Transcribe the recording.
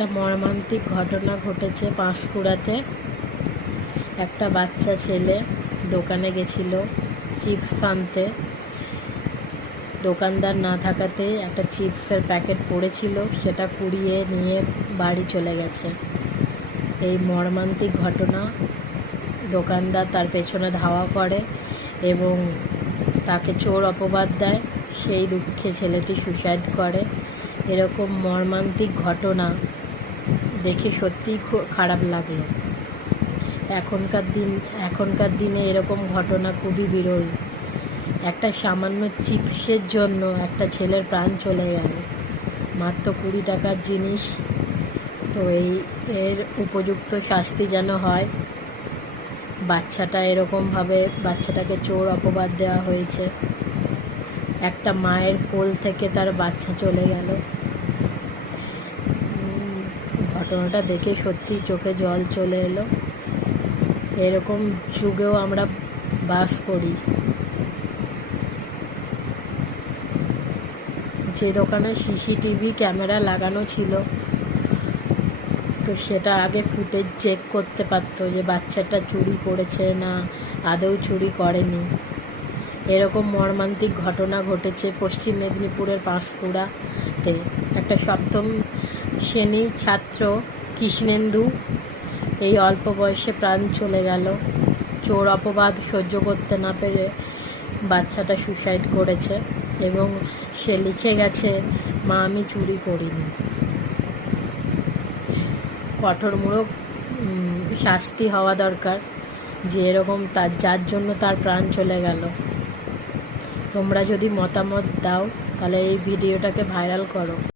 একটা মর্মান্তিক ঘটনা ঘটেছে পাঁশকুড়াতে। একটা বাচ্চা ছেলে দোকানে গেছিল চিপস আনতে। দোকানদার না থাকাতে একটা চিপসের প্যাকেট পড়েছিল, সেটা কুড়িয়ে নিয়ে বাড়ি চলে গেছে। এই মর্মান্তিক ঘটনা দোকানদার তার পেছনে ধাওয়া করে এবং তাকে চোর অপবাদ দেয়। সেই দুঃখে ছেলেটি সুসাইড করে। এরকম মর্মান্তিক ঘটনা দেখে সত্যিই খারাপ লাগল। এখনকার দিন, এখনকার দিনে এরকম ঘটনা খুবই বিরল। একটা সামান্য চিপসের জন্য একটা ছেলের প্রাণ চলে গেল। মাত্র কুড়ি টাকার জিনিস। তো এই, এর উপযুক্ত শাস্তি যেন হয়, বাচ্চাটা এরকমভাবে, বাচ্চাটাকে চোর অপবাদ দেওয়া হয়েছে। একটা মায়ের কোল থেকে তার বাচ্চা চলে গেল। ঘটনাটা দেখে সত্যি চোখে জল চলে এলো। এরকম যুগেও আমরা বাস করি। যে দোকানে সিসিটিভি ক্যামেরা লাগানো ছিল, তো সেটা আগে ফুটেজ চেক করতে পারতো যে বাচ্চাটা চুরি করেছে না আদৌ চুরি করেনি। এরকম মর্মান্তিক ঘটনা ঘটেছে পশ্চিম মেদিনীপুরের পাঁশকুড়াতে। একটা সপ্তম শ্রেণির ছাত্র কৃষ্ণেন্দু। এই অল্প বয়সে প্রাণ চলে গেল। চোর অপবাদ সহ্য করতে না পেরে বাচ্চাটা সুসাইড করেছে এবং সে লিখে গেছে, মা, আমি চুরি করিনি। কঠোরমূলক শাস্তি হওয়া দরকার যে এরকম তার, যার জন্য তার প্রাণ চলে গেল। তোমরা যদি মতামত দাও, তাহলে এই ভিডিওটাকে ভাইরাল করো।